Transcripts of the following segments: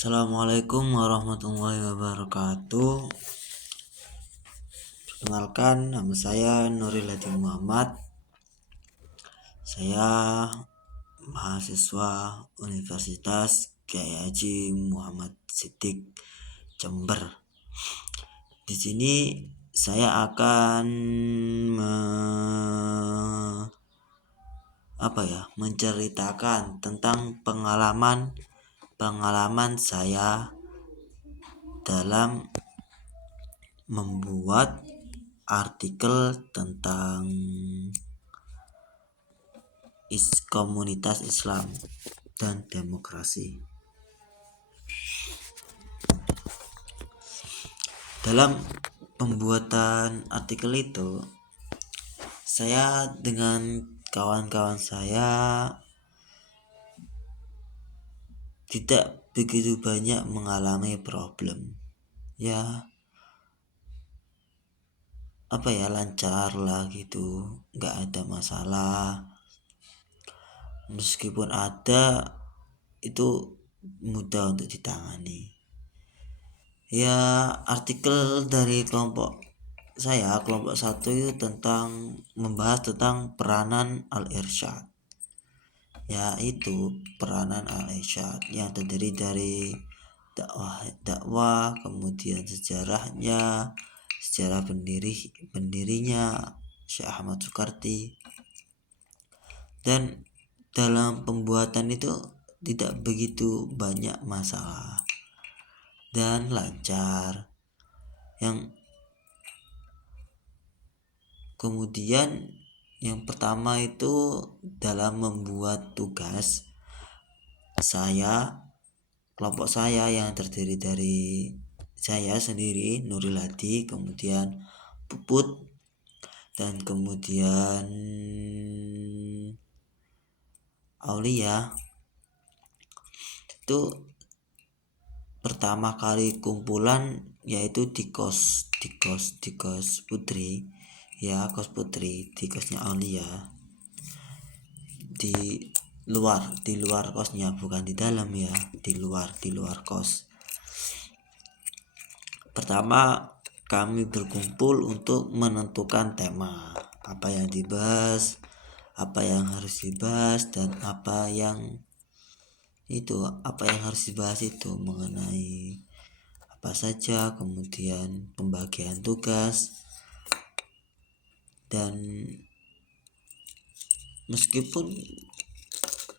Assalamualaikum warahmatullahi wabarakatuh. Perkenalkan, nama saya Nuril Hadi Muhammad. Saya mahasiswa Universitas Kyai Haji Muhammad Siddiq Jember. Di sini saya akan menceritakan tentang pengalaman saya dalam membuat artikel tentang komunitas Islam dan demokrasi. Dalam pembuatan artikel itu, saya dengan kawan-kawan saya tidak begitu banyak mengalami problem. Lancar lah gitu, nggak ada masalah. Meskipun ada, itu mudah untuk ditangani. Artikel dari kelompok satu itu membahas tentang peranan al-irsyad. Yaitu peranan al-irsyad yang terdiri dari dakwah, kemudian sejarah pendirinya Syekh Ahmad Sukarti. Dan dalam pembuatan itu tidak begitu banyak masalah dan lancar. Kemudian yang pertama itu dalam membuat tugas, kelompok saya yang terdiri dari saya sendiri, Nuril Hadi, kemudian Puput, dan kemudian Aulia, itu pertama kali kumpulan yaitu di kos Putri, kos Putri, di kosnya Aulia, di luar kosnya, bukan di dalam di luar kos. Pertama kami berkumpul untuk menentukan tema, apa yang dibahas, apa yang harus dibahas, dan apa yang harus dibahas itu mengenai apa saja, kemudian pembagian tugas. Dan meskipun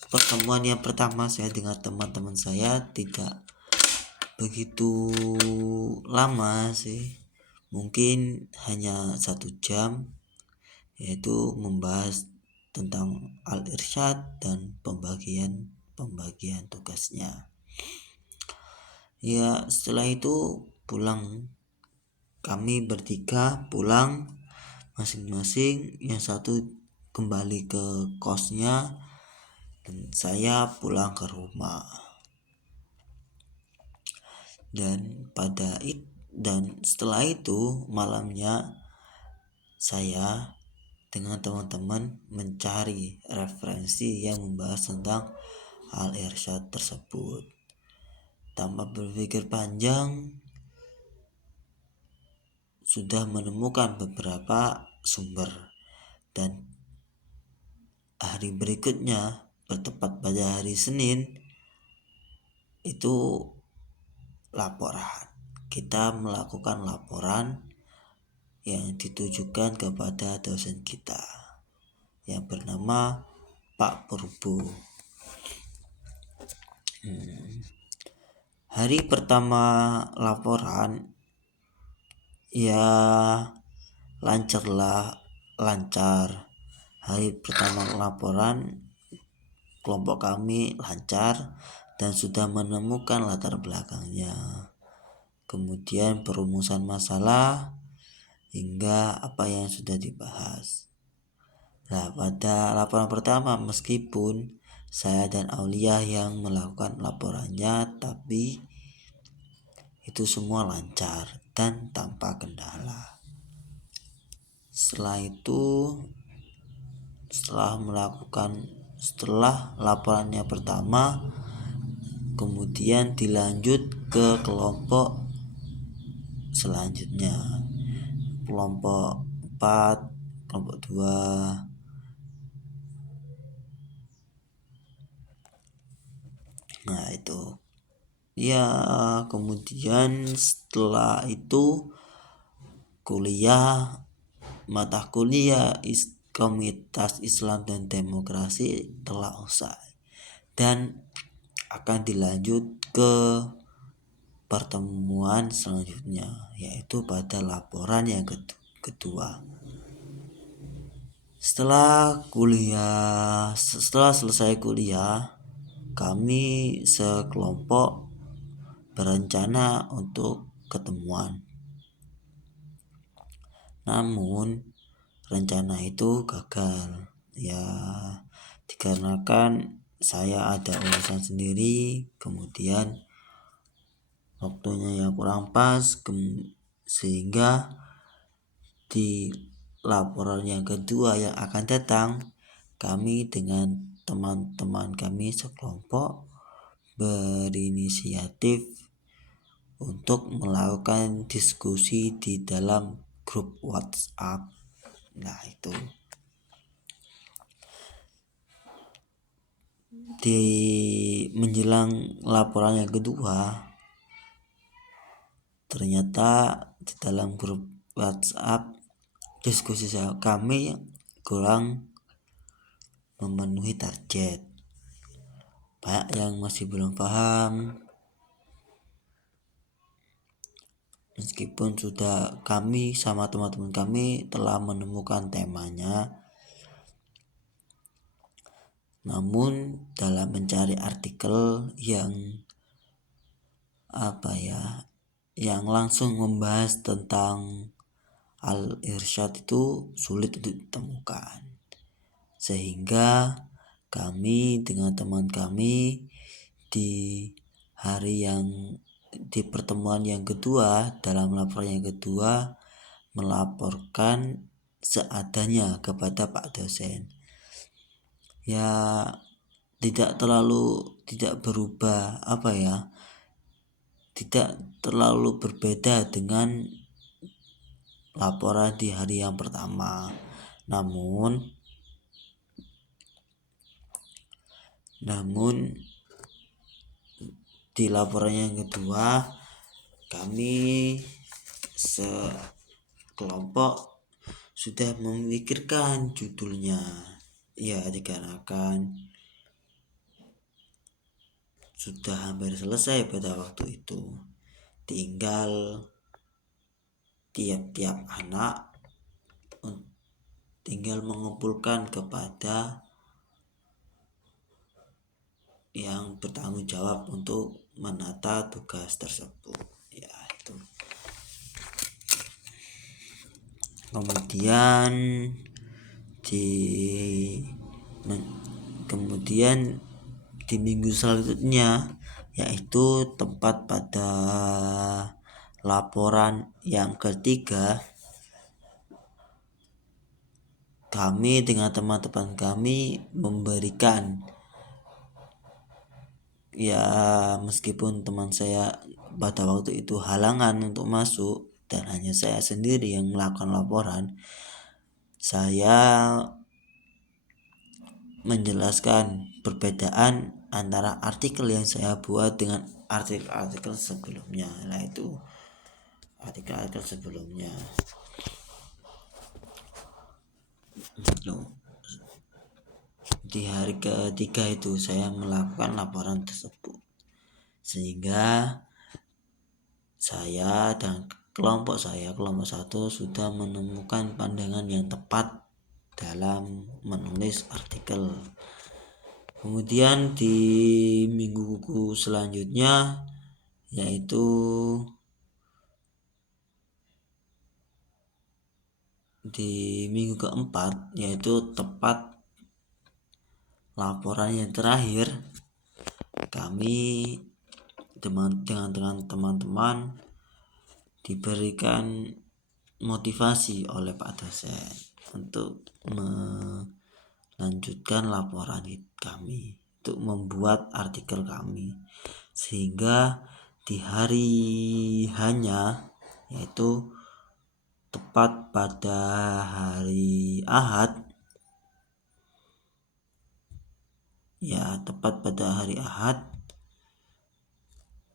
pertemuan yang pertama saya dengan teman-teman saya tidak begitu lama sih, mungkin hanya 1 jam, yaitu membahas tentang al-irsyad dan pembagian tugasnya. Setelah itu kami bertiga pulang masing-masing, yang satu kembali ke kosnya dan saya pulang ke rumah. Dan setelah itu malamnya saya dengan teman-teman mencari referensi yang membahas tentang al-irsyad tersebut. Tanpa berpikir panjang, sudah menemukan beberapa sumber, dan hari berikutnya, bertepat pada hari Senin, itu kita melakukan laporan yang ditujukan kepada dosen kita yang bernama Pak Purbo. Hari pertama laporan lancar. Hari pertama laporan kelompok kami lancar dan sudah menemukan latar belakangnya, kemudian perumusan masalah hingga apa yang sudah dibahas. Pada laporan pertama, meskipun saya dan Aulia yang melakukan laporannya, tapi itu semua lancar dan tanpa kendala. Setelah laporannya pertama, kemudian dilanjut ke kelompok selanjutnya, kelompok 4, kelompok 2. Nah itu ya, kemudian setelah itu kuliah, mata kuliah Komunitas Islam dan Demokrasi telah usai dan akan dilanjut ke pertemuan selanjutnya, yaitu pada laporan yang kedua. Setelah selesai kuliah, kami sekelompok berencana untuk ketemuan. Namun rencana itu gagal, ya dikarenakan saya ada urusan sendiri, kemudian waktunya yang kurang pas, sehingga di laporan yang kedua yang akan datang, kami dengan teman-teman kami sekelompok berinisiatif untuk melakukan diskusi di dalam grup WhatsApp. Nah itu di menjelang laporan yang kedua, ternyata di dalam grup WhatsApp diskusi kami kurang memenuhi target. Banyak yang masih belum paham, meskipun sudah kami sama teman-teman kami telah menemukan temanya. Namun dalam mencari artikel yang yang langsung membahas tentang Al-Irsyad itu sulit untuk ditemukan, sehingga kami dengan teman kami di pertemuan yang kedua, dalam laporan yang kedua, melaporkan seadanya kepada Pak dosen. Ya tidak berubah, tidak terlalu berbeda dengan laporan di hari yang pertama. Namun di laporan yang kedua, kami sekelompok sudah memikirkan judulnya, ya dikarenakan sudah hampir selesai pada waktu itu. Tinggal tiap-tiap anak tinggal mengumpulkan kepada yang bertanggung jawab untuk menata tugas tersebut. Ya itu. Kemudian di minggu selanjutnya, yaitu tepat pada laporan yang ketiga, kami dengan teman-teman kami memberikan, ya meskipun teman saya pada waktu itu halangan untuk masuk dan hanya saya sendiri yang melakukan laporan, saya menjelaskan perbedaan antara artikel yang saya buat dengan artikel sebelumnya. Nah itu artikel sebelumnya. Di hari ketiga itu saya melakukan laporan tersebut, sehingga saya dan kelompok 1 sudah menemukan pandangan yang tepat dalam menulis artikel. Kemudian di minggu selanjutnya, yaitu di minggu keempat, yaitu tepat laporan yang terakhir, kami dengan teman-teman diberikan motivasi oleh Pak dosen untuk melanjutkan laporan kami. untuk membuat artikel kami, sehingga di hari hanya, yaitu tepat pada hari Ahad,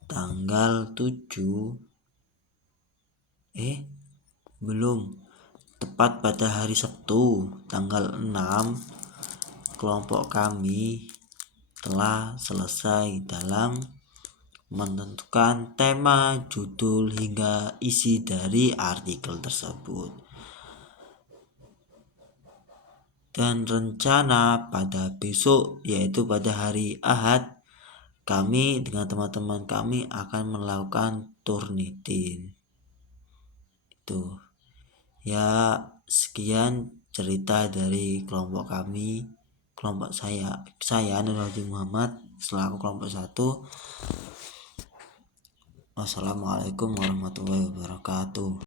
tanggal 7 tepat pada hari Sabtu tanggal 6, kelompok kami telah selesai dalam menentukan tema, judul, hingga isi dari artikel tersebut. Dan rencana pada besok, yaitu pada hari Ahad, kami dengan teman-teman kami akan melakukan Turnitin. Itu ya, sekian cerita dari kelompok kami, kelompok saya Nurhadi Muhammad selaku kelompok 1. Wassalamualaikum warahmatullahi wabarakatuh.